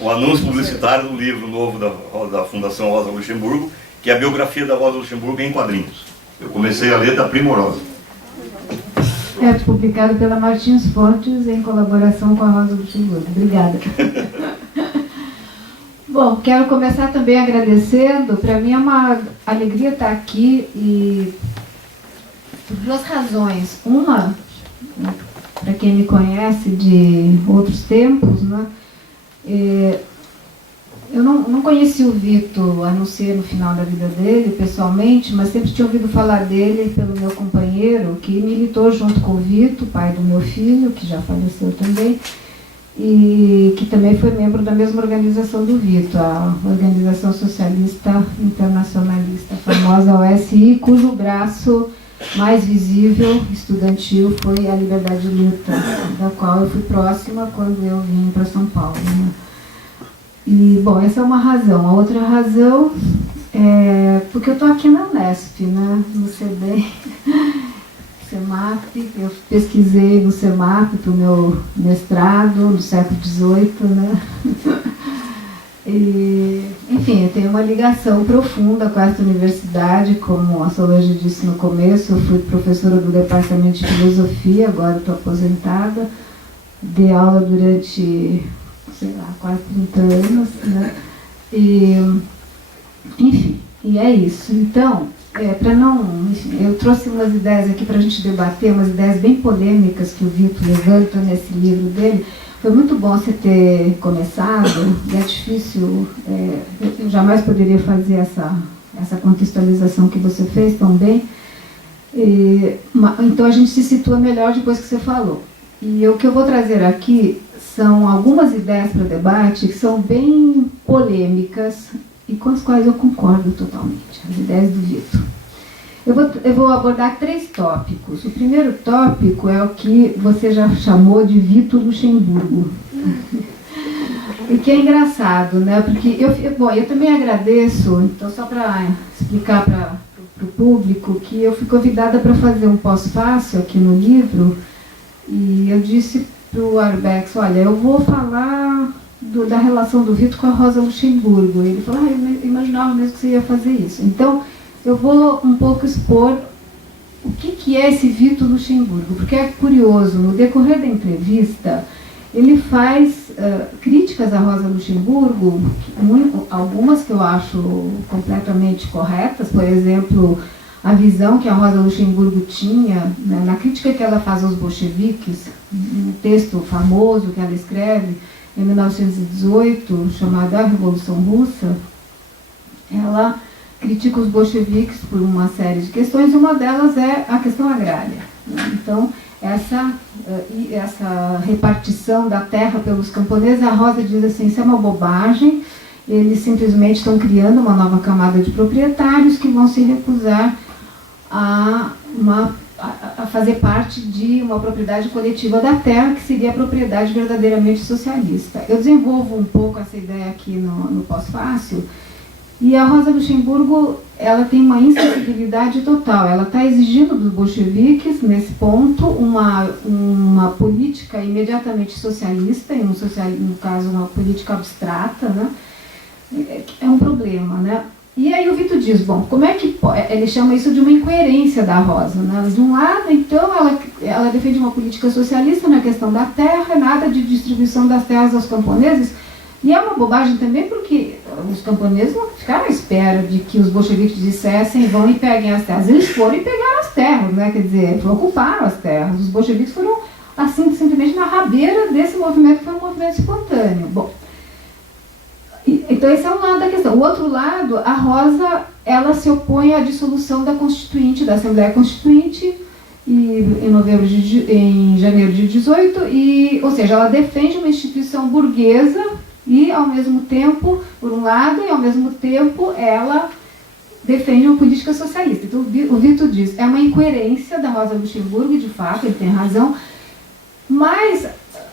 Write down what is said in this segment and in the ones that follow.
um anúncio publicitário do livro novo da Fundação Rosa Luxemburgo, que é a biografia da Rosa Luxemburgo em quadrinhos. Eu comecei a ler, está primorosa. É publicado pela Martins Fontes em colaboração com a Rosa Luxemburgo. Obrigada. Bom, quero começar também agradecendo. Para mim é uma alegria estar aqui e por duas razões. Uma, para quem me conhece de outros tempos, né? Eu não conheci o Vito, a não ser no final da vida dele, pessoalmente, mas sempre tinha ouvido falar dele pelo meu companheiro, que militou junto com o Vito, pai do meu filho, que já faleceu também, e que também foi membro da mesma organização do Vito, a Organização Socialista Internacionalista, a famosa OSI, cujo braço mais visível, estudantil, foi a Liberdade de Luta, da qual eu fui próxima quando eu vim para São Paulo, né? E, bom, essa é uma razão. A outra razão é porque eu estou aqui na Unesp, né? No CEBEM, CEMAP. Eu pesquisei no CEMAP para o meu mestrado no século XVIII, né? E, enfim, eu tenho uma ligação profunda com essa universidade, como a Solange disse no começo. Eu fui professora do departamento de filosofia, agora estou aposentada. Dei aula durante, sei lá, quase 30 anos, né? E, enfim, e é isso. Então, para não... Enfim, eu trouxe umas ideias aqui para a gente debater, umas ideias bem polêmicas que o Vito levanta nesse livro dele. Foi muito bom você ter começado, e é difícil, eu jamais poderia fazer essa contextualização que você fez tão bem. Então a gente se situa melhor depois que você falou. E o que eu vou trazer aqui são algumas ideias para debate que são bem polêmicas e com as quais eu concordo totalmente, as ideias do Vito. Eu vou abordar 3 tópicos. O primeiro tópico é o que você já chamou de Vito Luxemburgo. E que é engraçado, né? Porque eu também agradeço, então só para explicar para o público, que eu fui convidada para fazer um pós-fácil aqui no livro, e eu disse para o Arbex, olha, eu vou falar da relação do Vito com a Rosa Luxemburgo. E ele falou, eu imaginava mesmo que você ia fazer isso. Então, eu vou um pouco expor o que é esse Vito Luxemburgo, porque é curioso, no decorrer da entrevista, ele faz críticas à Rosa Luxemburgo, algumas que eu acho completamente corretas, por exemplo, a visão que a Rosa Luxemburgo tinha, né, na crítica que ela faz aos bolcheviques, um texto famoso que ela escreve em 1918, chamado A Revolução Russa. Ela critica os bolcheviques por uma série de questões, e uma delas é a questão agrária, né? Então, essa repartição da terra pelos camponeses, a Rosa diz assim, isso é uma bobagem, eles simplesmente estão criando uma nova camada de proprietários que vão se recusar a fazer parte de uma propriedade coletiva da terra, que seria a propriedade verdadeiramente socialista. Eu desenvolvo um pouco essa ideia aqui no pós-fácil. E a Rosa Luxemburgo, ela tem uma insensibilidade total. Ela está exigindo dos bolcheviques, nesse ponto, uma política imediatamente socialista, no caso, uma política abstrata, né? É um problema, né? E aí o Vito diz, bom, como é que ele chama isso de uma incoerência da Rosa, né? De um lado, então, ela defende uma política socialista na questão da terra, nada de distribuição das terras aos camponeses. E é uma bobagem também porque os camponeses não ficaram à espera de que os bolcheviques dissessem vão e peguem as terras. Eles foram e pegaram as terras, né? Quer dizer, ocuparam as terras. Os bolcheviques foram, assim, simplesmente na rabeira desse movimento, que foi um movimento espontâneo. Bom, então esse é um lado da questão. O outro lado, a Rosa, ela se opõe à dissolução da Constituinte, da Assembleia Constituinte, em janeiro de 18, ou seja, ela defende uma instituição burguesa e, ao mesmo tempo, por um lado, e ao mesmo tempo, ela defende uma política socialista. Então, o Vito diz, é uma incoerência da Rosa Luxemburgo, e de fato, ele tem razão, mas,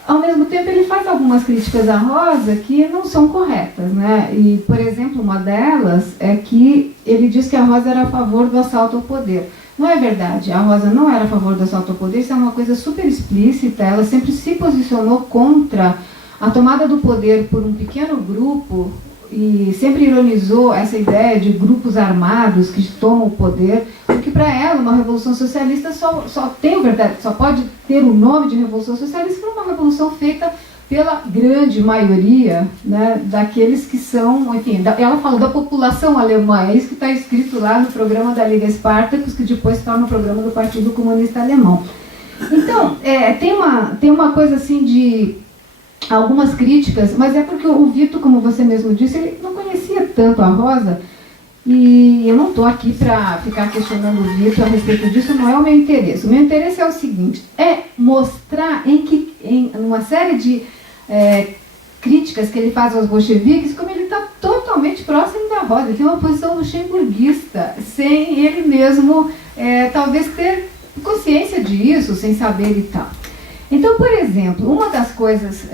ao mesmo tempo, ele faz algumas críticas à Rosa que não são corretas, né? E, por exemplo, uma delas é que ele diz que a Rosa era a favor do assalto ao poder. Não é verdade, a Rosa não era a favor do assalto ao poder, isso é uma coisa super explícita, ela sempre se posicionou contra a tomada do poder por um pequeno grupo, e sempre ironizou essa ideia de grupos armados que tomam o poder, porque para ela uma revolução socialista só pode ter o nome de revolução socialista por uma revolução feita pela grande maioria, né, daqueles que são, enfim, ela fala da população alemã, é isso que está escrito lá no programa da Liga Spartacus, que depois está no programa do Partido Comunista Alemão. Então, tem uma coisa assim de algumas críticas, mas é porque o Vito, como você mesmo disse, ele não conhecia tanto a Rosa, e eu não estou aqui para ficar questionando o Vito a respeito disso, não é o meu interesse. O meu interesse é o seguinte, é mostrar em uma série de críticas que ele faz aos bolcheviques, como ele está totalmente próximo da Rosa. Ele tem uma posição luxemburguista, sem ele mesmo talvez ter consciência disso, sem saber e tal. Então, por exemplo, uma das coisas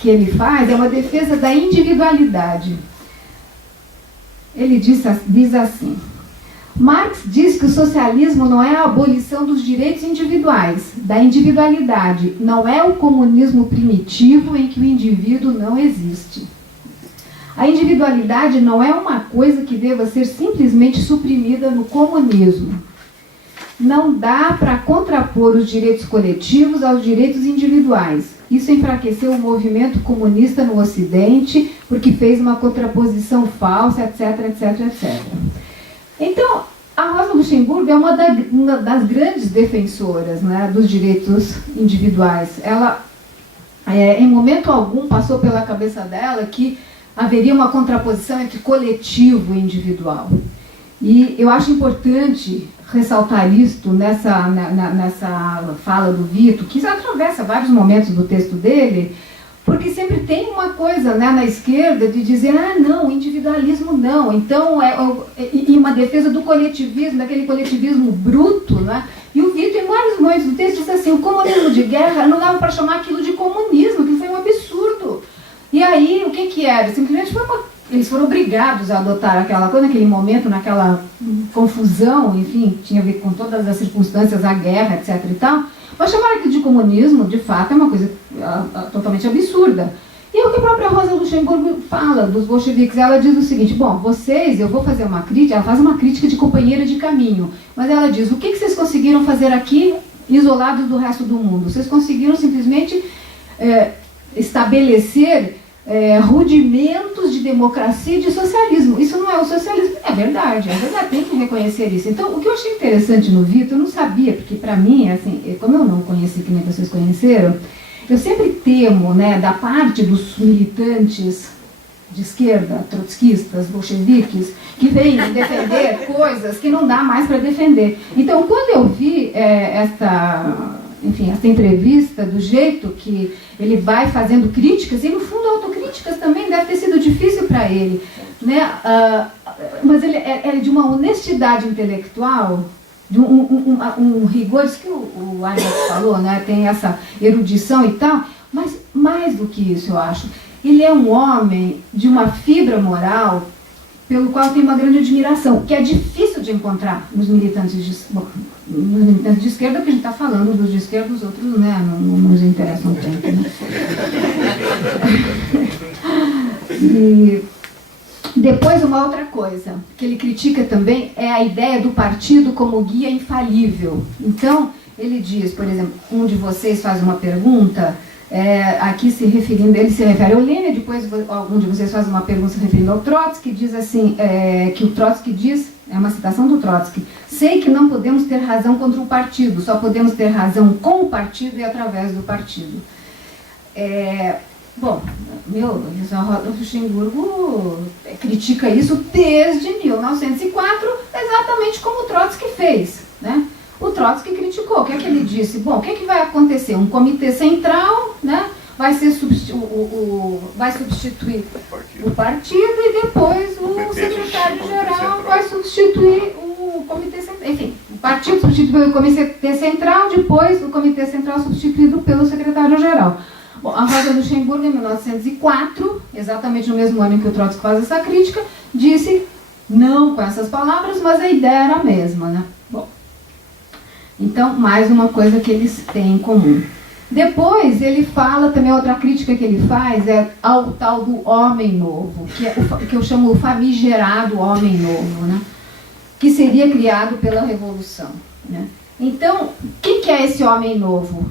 que ele faz é uma defesa da individualidade. Ele diz assim: Marx diz que o socialismo não é a abolição dos direitos individuais, da individualidade, não é o comunismo primitivo em que o indivíduo não existe. A individualidade não é uma coisa que deva ser simplesmente suprimida no comunismo. Não dá para contrapor os direitos coletivos aos direitos individuais. Isso enfraqueceu o movimento comunista no Ocidente, porque fez uma contraposição falsa, etc, etc, etc. Então, a Rosa Luxemburgo é uma das grandes defensoras, né, dos direitos individuais. Ela, em momento algum, passou pela cabeça dela que haveria uma contraposição entre coletivo e individual. E eu acho importante ressaltar isto nessa fala do Vito, que atravessa vários momentos do texto dele, porque sempre tem uma coisa, né, na esquerda de dizer, não, individualismo não, então e uma defesa do coletivismo, daquele coletivismo bruto, né? E o Vito, em vários momentos do texto, diz assim, o comunismo de guerra não dava para chamar aquilo de comunismo, que foi um absurdo. E aí, o que era? Simplesmente eles foram obrigados a adotar aquela coisa, naquele momento, naquela confusão, enfim, tinha a ver com todas as circunstâncias, a guerra, etc. e tal, mas chamar aquilo de comunismo, de fato, é uma coisa totalmente absurda. E é o que a própria Rosa Luxemburgo fala dos bolcheviques. Ela diz o seguinte, bom, eu vou fazer uma crítica, ela faz uma crítica de companheira de caminho, mas ela diz, o que vocês conseguiram fazer aqui, isolados do resto do mundo? Vocês conseguiram simplesmente estabelecer rudimentos de democracia e de socialismo. Isso não é o socialismo. É verdade, tem que reconhecer isso. Então, o que eu achei interessante no Vito, eu não sabia, porque para mim, assim, como eu não conheci, que nem vocês conheceram, eu sempre temo, né, da parte dos militantes de esquerda, trotskistas, bolcheviques, que vêm defender coisas que não dá mais para defender. Então, quando eu vi essa entrevista, do jeito que ele vai fazendo críticas, e no fundo autocríticas também, deve ter sido difícil para ele, né? Mas ele é de uma honestidade intelectual, de um rigor, isso que o Albert falou, né? Tem essa erudição e tal, mas mais do que isso, eu acho, ele é um homem de uma fibra moral pelo qual tem uma grande admiração, que é difícil de encontrar nos militantes de esquerda, que a gente está falando dos de esquerda, os outros, né, não nos interessam tanto, né? E depois, uma outra coisa que ele critica também é a ideia do partido como guia infalível. Então, ele diz, por exemplo, um de vocês faz uma pergunta, aqui ele se refere ao Lenin, depois algum de vocês faz uma pergunta se referindo ao Trotsky, diz assim, que o Trotsky diz, é uma citação do Trotsky, sei que não podemos ter razão contra o partido, só podemos ter razão com o partido e através do partido. Bom, Rosa Luxemburgo critica isso desde 1904, exatamente como o Trotsky fez, né? O Trotsky criticou. O que é que ele disse? Bom, o que é que vai acontecer? Um comitê central, né, vai substituir o partido e depois o secretário-geral vai substituir o comitê central. Enfim, o partido substitui o comitê central, depois o comitê central substituído pelo secretário-geral. Bom, a Rosa Luxemburgo, em 1904, exatamente no mesmo ano em que o Trotsky faz essa crítica, disse, não com essas palavras, mas a ideia era a mesma, né? Bom, então, mais uma coisa que eles têm em comum. Depois ele fala também, outra crítica que ele faz é ao tal do homem novo, que, que eu chamo o famigerado homem novo, né? Que seria criado pela Revolução. Né? Então, o que é esse homem novo?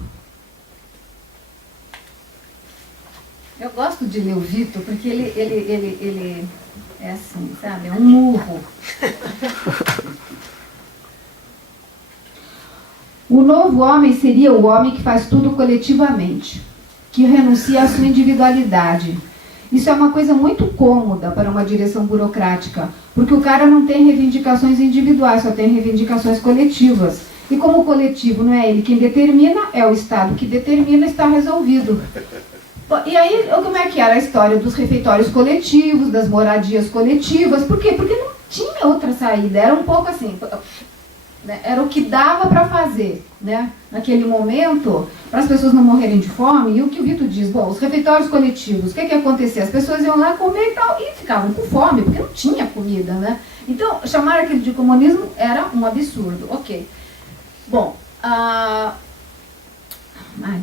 Eu gosto de ler o Vitor, porque ele é assim, sabe? É um murro. O novo homem seria o homem que faz tudo coletivamente, que renuncia à sua individualidade. Isso é uma coisa muito cômoda para uma direção burocrática, porque o cara não tem reivindicações individuais, só tem reivindicações coletivas. E como o coletivo não é ele quem determina, é o Estado que determina, está resolvido. E aí, como é que era a história dos refeitórios coletivos, das moradias coletivas? Por quê? Porque não tinha outra saída, era um pouco assim, né? Era o que dava para fazer, né? Naquele momento, para as pessoas não morrerem de fome. E o que o Vitor diz, bom, os refeitórios coletivos, o que ia acontecer? As pessoas iam lá comer e tal, e ficavam com fome, porque não tinha comida, né? Então, chamar aquilo de comunismo era um absurdo, ok. Bom,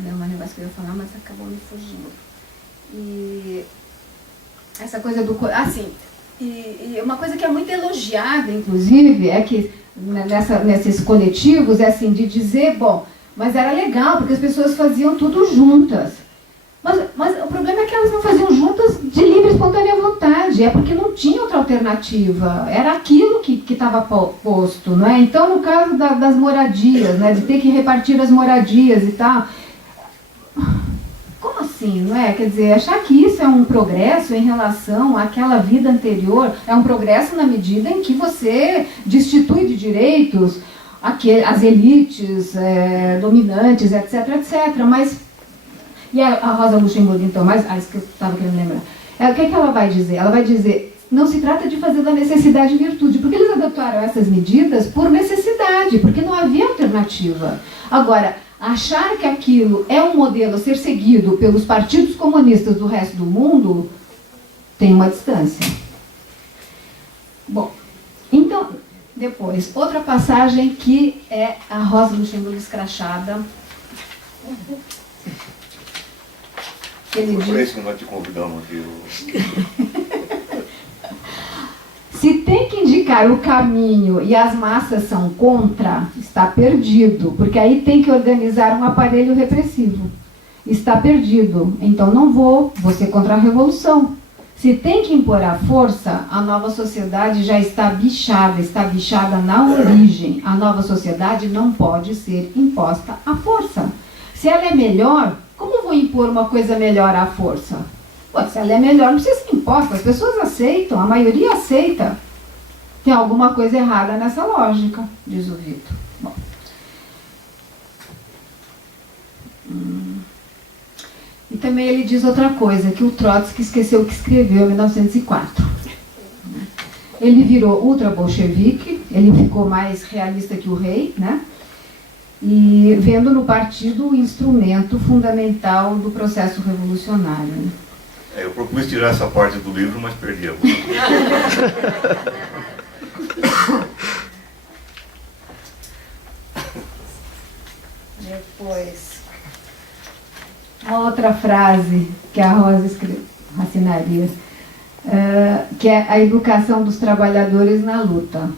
deu um negócio que eu ia falar, mas acabou me fugindo. E essa coisa do... Assim, e uma coisa que é muito elogiada, inclusive, é que nesses coletivos, é assim, de dizer, bom, mas era legal, porque as pessoas faziam tudo juntas. Mas o problema é que elas não faziam juntas de livre e espontânea vontade, é porque não tinha outra alternativa, era aquilo que estava posto, não é? Então, no caso das moradias, né, de ter que repartir as moradias e tal, como assim, não é? Quer dizer, achar que isso é um progresso em relação àquela vida anterior, é um progresso na medida em que você destitui de direitos as elites dominantes, etc, etc, mas... E a Rosa Luxemburgo, então, isso que eu estava querendo lembrar. O que ela vai dizer? Ela vai dizer, não se trata de fazer da necessidade virtude, porque eles adotaram essas medidas por necessidade, porque não havia alternativa. Agora, achar que aquilo é um modelo a ser seguido pelos partidos comunistas do resto do mundo, tem uma distância. Bom, então, depois, outra passagem que é a Rosa Luxemburgo escrachada. Por isso que nós te convidamos aqui. Se tem que indicar o caminho e as massas são contra, está perdido, porque aí tem que organizar um aparelho repressivo. Está perdido, então não vou ser contra a revolução. Se tem que impor a força, a nova sociedade já está bichada na origem. A nova sociedade não pode ser imposta à força. Se ela é melhor, como eu vou impor uma coisa melhor à força? Se ela é melhor, não precisa ser imposta. As pessoas aceitam, a maioria aceita. Tem alguma coisa errada nessa lógica, diz o Vitor. Bom. E também ele diz outra coisa, que o Trotsky esqueceu o que escreveu em 1904. Ele virou ultra-bolchevique, ele ficou mais realista que o rei, né? E vendo no partido o instrumento fundamental do processo revolucionário. Né? Eu propus tirar essa parte do livro, mas perdi a voz. Depois, uma outra frase que a Rosa assinaria, que é a educação dos trabalhadores na luta.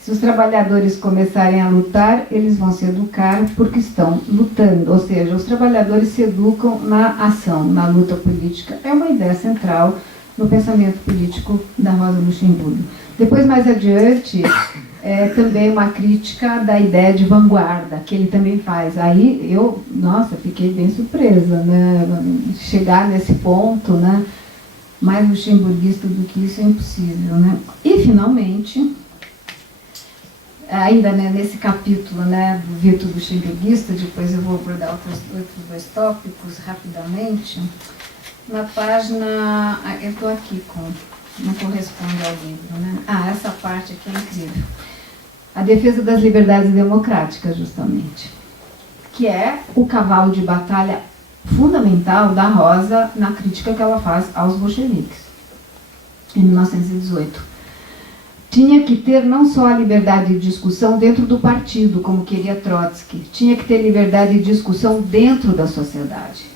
Se os trabalhadores começarem a lutar, eles vão se educar porque estão lutando. Ou seja, os trabalhadores se educam na ação, na luta política. É uma ideia central no pensamento político da Rosa Luxemburgo. Depois, mais adiante, também uma crítica da ideia de vanguarda, que ele também faz. Aí eu, fiquei bem surpresa, né? Chegar nesse ponto, né? Mais luxemburguista do que isso é impossível, né? E, finalmente... ainda nesse capítulo, né, do Vitor Luxemburguista, depois eu vou abordar outros dois tópicos rapidamente. Na página, eu estou aqui não corresponde ao livro, né? Essa parte aqui é incrível. A defesa das liberdades democráticas, justamente, que é o cavalo de batalha fundamental da Rosa na crítica que ela faz aos bolcheviques, em 1918. tinha que ter não só a liberdade de discussão dentro do partido, como queria Trotsky, tinha que ter liberdade de discussão dentro da sociedade.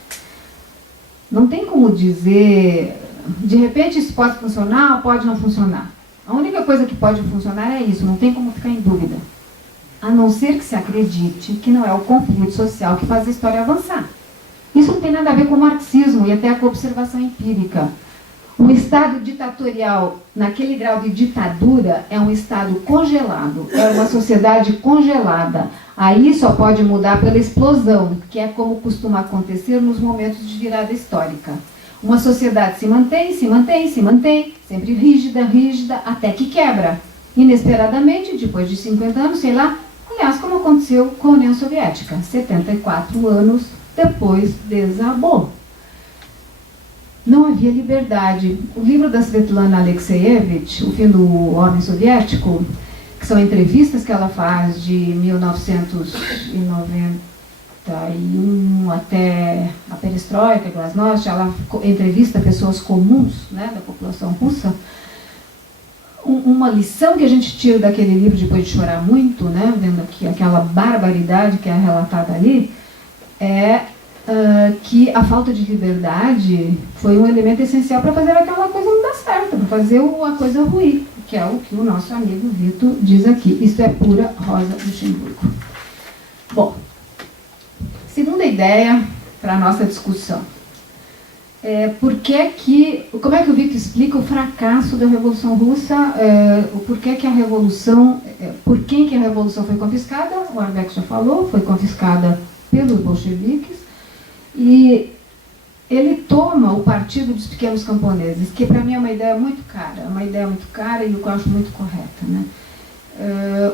Não tem como dizer, de repente isso pode funcionar ou pode não funcionar. A única coisa que pode funcionar é isso, não tem como ficar em dúvida. A não ser que se acredite que não é o conflito social que faz a história avançar. Isso não tem nada a ver com o marxismo e até com a observação empírica. Um Estado ditatorial, naquele grau de ditadura, é um Estado congelado, é uma sociedade congelada. Aí só pode mudar pela explosão, que é como costuma acontecer nos momentos de virada histórica. Uma sociedade se mantém, sempre rígida, até que quebra. Inesperadamente, depois de 50 anos, sei lá, aliás, como aconteceu com a União Soviética, 74 anos depois desabou. Não havia liberdade. O livro da Svetlana Alexievich, O Fim do Homem Soviético, que são entrevistas que ela faz de 1991 até a perestroika, glasnost, ela entrevista pessoas comuns, né, da população russa. Uma lição que a gente tira daquele livro, depois de chorar muito, né, vendo aqui aquela barbaridade que é relatada ali, é que a falta de liberdade foi um elemento essencial para fazer aquela coisa não dar certo, para fazer a coisa ruim, que é o que o nosso amigo Vitor diz aqui. Isso é pura Rosa Luxemburgo. Bom, segunda ideia para a nossa discussão. Como é que o Vitor explica o fracasso da Revolução Russa, por quem que a Revolução foi confiscada? O Arbeck já falou, foi confiscada pelos bolcheviques, e ele toma o Partido dos Pequenos Camponeses, que para mim é uma ideia muito cara e eu acho muito correta, né?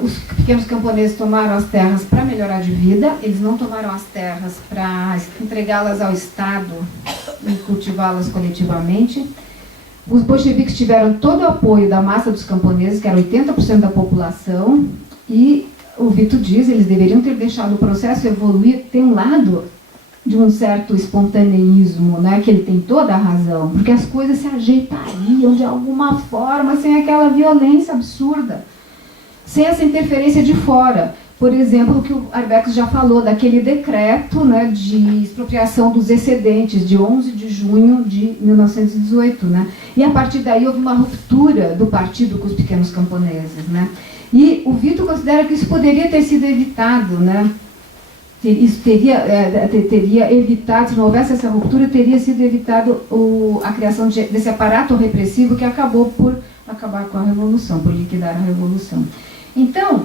Os pequenos camponeses tomaram as terras para melhorar de vida, eles não tomaram as terras para entregá-las ao Estado e cultivá-las coletivamente. Os bolcheviques tiveram todo o apoio da massa dos camponeses, que era 80% da população, e o Vitor diz, eles deveriam ter deixado o processo evoluir. Tem um lado de um certo espontaneísmo, né, que ele tem toda a razão, porque as coisas se ajeitariam de alguma forma, sem aquela violência absurda, sem essa interferência de fora. Por exemplo, o que o Arbeck já falou, daquele decreto, né, de expropriação dos excedentes, de 11 de junho de 1918. Né? E a partir daí houve uma ruptura do partido com os pequenos camponeses. Né? E o Vitor considera que isso poderia ter sido evitado, né? Isso teria evitado, se não houvesse essa ruptura, teria sido evitado a criação desse aparato repressivo que acabou por acabar com a Revolução, por liquidar a Revolução. Então,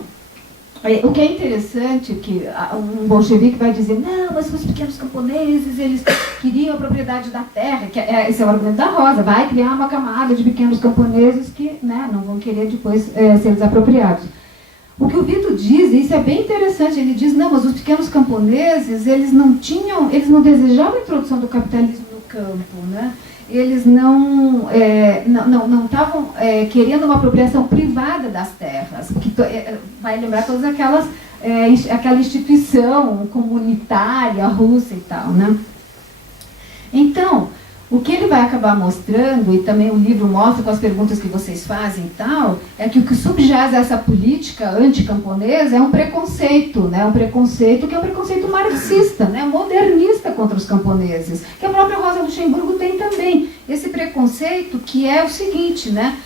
o que é interessante é que um bolchevique vai dizer, não, mas os pequenos camponeses, eles queriam a propriedade da terra, esse é o argumento da Rosa, vai criar uma camada de pequenos camponeses que, né, não vão querer depois ser desapropriados. O que o Vitor diz, e isso é bem interessante, ele diz, não, mas os pequenos camponeses, eles não desejavam a introdução do capitalismo no campo, né? Eles não estavam querendo uma apropriação privada das terras, que vai lembrar todas aquela instituição comunitária russa e tal, né? Então, o que ele vai acabar mostrando, e também o livro mostra com as perguntas que vocês fazem e tal, é que o que subjaz a essa política anticamponesa é um preconceito, né? Um preconceito que é um preconceito marxista, né? Modernista contra os camponeses, que a própria Rosa Luxemburgo tem também. Esse preconceito que é o seguinte, né?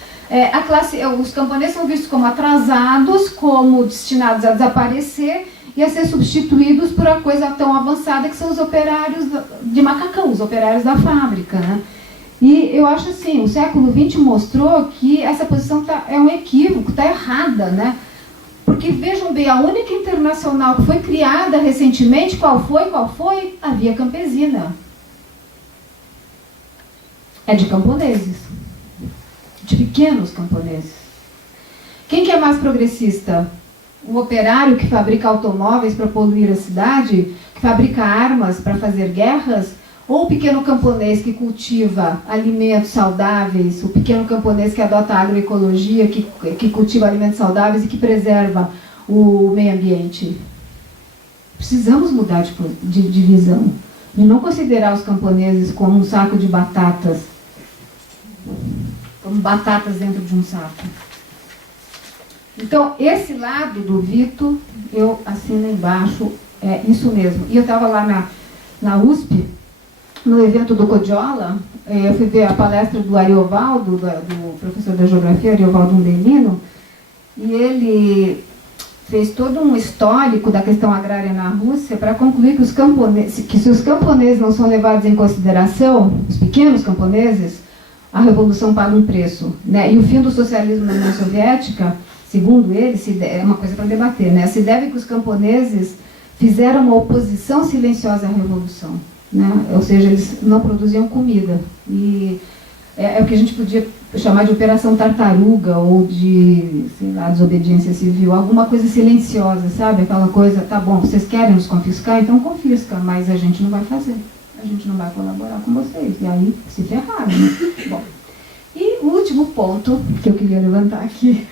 Os camponeses são vistos como atrasados, como destinados a desaparecer, e a ser substituídos por uma coisa tão avançada que são os operários de macacão, os operários da fábrica. Né? E eu acho assim, o século XX mostrou que essa posição é um equívoco, está errada. Né? Porque, vejam bem, a única internacional que foi criada recentemente, qual foi? A Via Campesina. É de camponeses, de pequenos camponeses. Quem que é mais progressista? O operário que fabrica automóveis para poluir a cidade, que fabrica armas para fazer guerras, ou o pequeno camponês que cultiva alimentos saudáveis, o pequeno camponês que adota a agroecologia, que cultiva alimentos saudáveis e que preserva o meio ambiente? Precisamos mudar de visão, e não considerar os camponeses como um saco de batatas, como batatas dentro de um saco. Então, esse lado do Vito, eu assino embaixo, é isso mesmo. E eu estava lá na USP, no evento do Codiola, eu fui ver a palestra do Ariovaldo, do professor da geografia, Ariovaldo Undelino, e ele fez todo um histórico da questão agrária na Rússia para concluir que se os camponeses não são levados em consideração, os pequenos camponeses, a revolução paga um preço, né? E o fim do socialismo na União Soviética, segundo ele, é uma coisa para debater, né? Se deve que os camponeses fizeram uma oposição silenciosa à revolução, né? Ou seja, eles não produziam comida. E é o que a gente podia chamar de operação tartaruga ou de, sei lá, desobediência civil, alguma coisa silenciosa, sabe? Aquela coisa, tá bom, vocês querem nos confiscar? Então confisca, mas a gente não vai fazer. A gente não vai colaborar com vocês. E aí se ferraram, né? Bom, e o último ponto que eu queria levantar aqui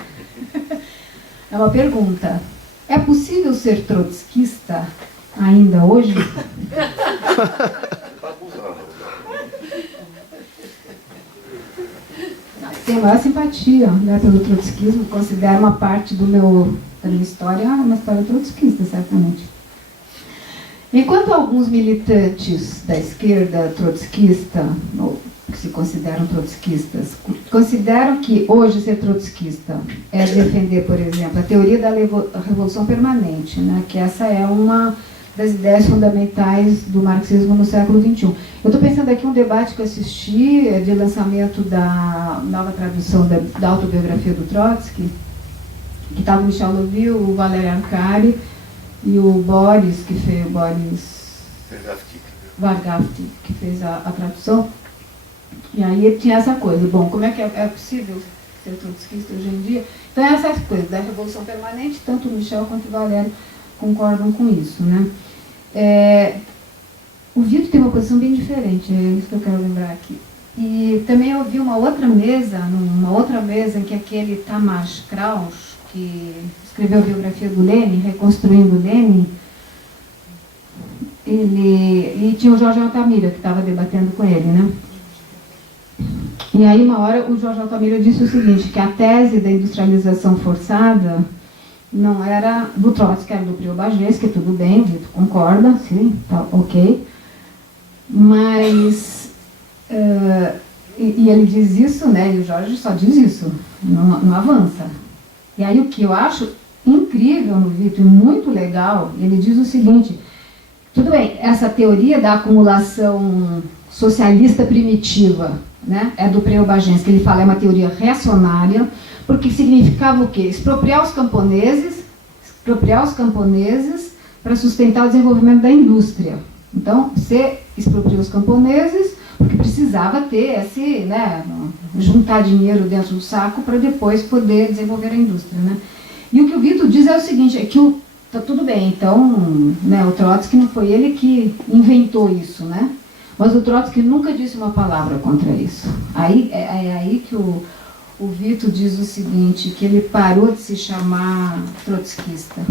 é uma pergunta. É possível ser trotskista ainda hoje? Tenho a maior simpatia, né, pelo trotskismo, considero uma parte da minha história uma história trotskista, certamente. Enquanto alguns militantes da esquerda trotskista, ou que se consideram trotskistas, consideram que hoje ser trotskista é defender, por exemplo, a teoria da revolução permanente, né, que essa é uma das ideias fundamentais do marxismo no século XXI. Eu estou pensando aqui um debate que eu assisti de lançamento da nova tradução da autobiografia do Trotsky, que estava o Michel Lovil, o Valério Arcari e o Boris, que fez o Boris Vargavti, que fez a tradução. E aí tinha essa coisa, bom, como é que é possível ser trotskista hoje em dia? Então essas coisas da revolução permanente, tanto o Michel quanto o Valério concordam com isso, né? O Vito tem uma posição bem diferente, é isso que eu quero lembrar aqui. E também eu vi numa outra mesa em que aquele Tamás Kraus, que escreveu a biografia do Lenin, reconstruindo Lenin, e tinha o Jorge Altamira, que estava debatendo com ele, né? E aí, uma hora, o Jorge Altamira disse o seguinte, que a tese da industrialização forçada não era do Trotsky, era do Preobrazhensky, tudo bem, o Vito concorda, sim, tá, ok. Mas, e ele diz isso, né, e o Jorge só diz isso, não avança. E aí o que eu acho incrível no Vito, e muito legal, ele diz o seguinte, tudo bem, essa teoria da acumulação socialista primitiva, né, é do Preobrazhensky, ele fala é uma teoria reacionária, porque significava o quê? Expropriar os camponeses para sustentar o desenvolvimento da indústria. Então, você expropria os camponeses, porque precisava ter esse, né, juntar dinheiro dentro do saco para depois poder desenvolver a indústria, né? E o que o Vito diz é o seguinte, é que tá tudo bem, então, né, o Trotsky não foi ele que inventou isso, né? Mas o Trotsky nunca disse uma palavra contra isso. Aí, é aí que o Vito diz o seguinte, que ele parou de se chamar trotskista.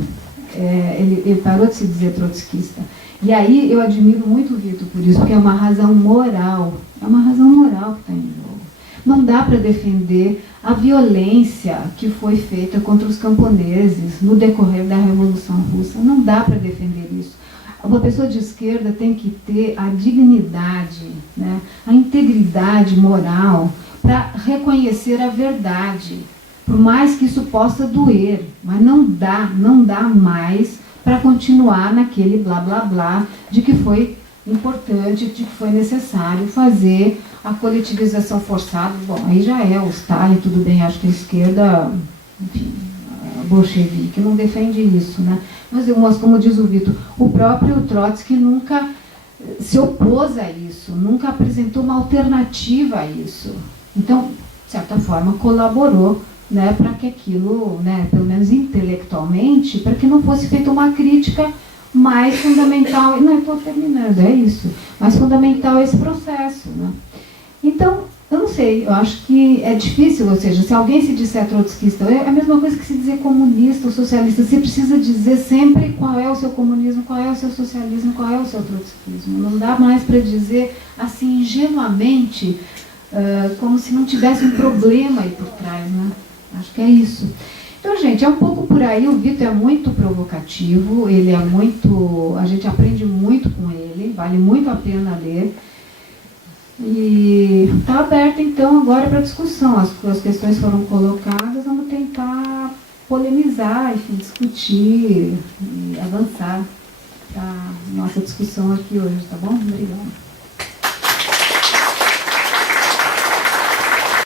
Ele parou de se dizer trotskista. E aí eu admiro muito o Vito por isso, porque é uma razão moral. É uma razão moral que está em jogo. Não dá para defender a violência que foi feita contra os camponeses no decorrer da Revolução Russa. Não dá para defender isso. Uma pessoa de esquerda tem que ter a dignidade, né, a integridade moral para reconhecer a verdade, por mais que isso possa doer, mas não dá mais para continuar naquele blá blá blá de que foi importante, de que foi necessário fazer a coletivização forçada. Bom, aí já é o Stalin, tudo bem, acho que a esquerda, enfim, a bolchevique não defende isso, né? Mas como diz o Vito, o próprio Trotsky nunca se opôs a isso, nunca apresentou uma alternativa a isso. Então, de certa forma, colaborou, né, para que aquilo, né, pelo menos intelectualmente, para que não fosse feita uma crítica mais fundamental, não estou terminando, é isso, mais fundamental esse processo, né? Então, eu não sei, eu acho que é difícil, ou seja, se alguém se disser trotskista, é a mesma coisa que se dizer comunista ou socialista, você precisa dizer sempre qual é o seu comunismo, qual é o seu socialismo, qual é o seu trotskismo, não dá mais para dizer assim ingenuamente, como se não tivesse um problema aí por trás, né? Acho que é isso. Então, gente, é um pouco por aí. O Vitor é muito provocativo, ele é muito... A gente aprende muito com ele, vale muito a pena ler. E está aberto, então, agora para discussão. As questões foram colocadas, vamos tentar polemizar, enfim, discutir e avançar a nossa discussão aqui hoje, tá bom? Obrigada.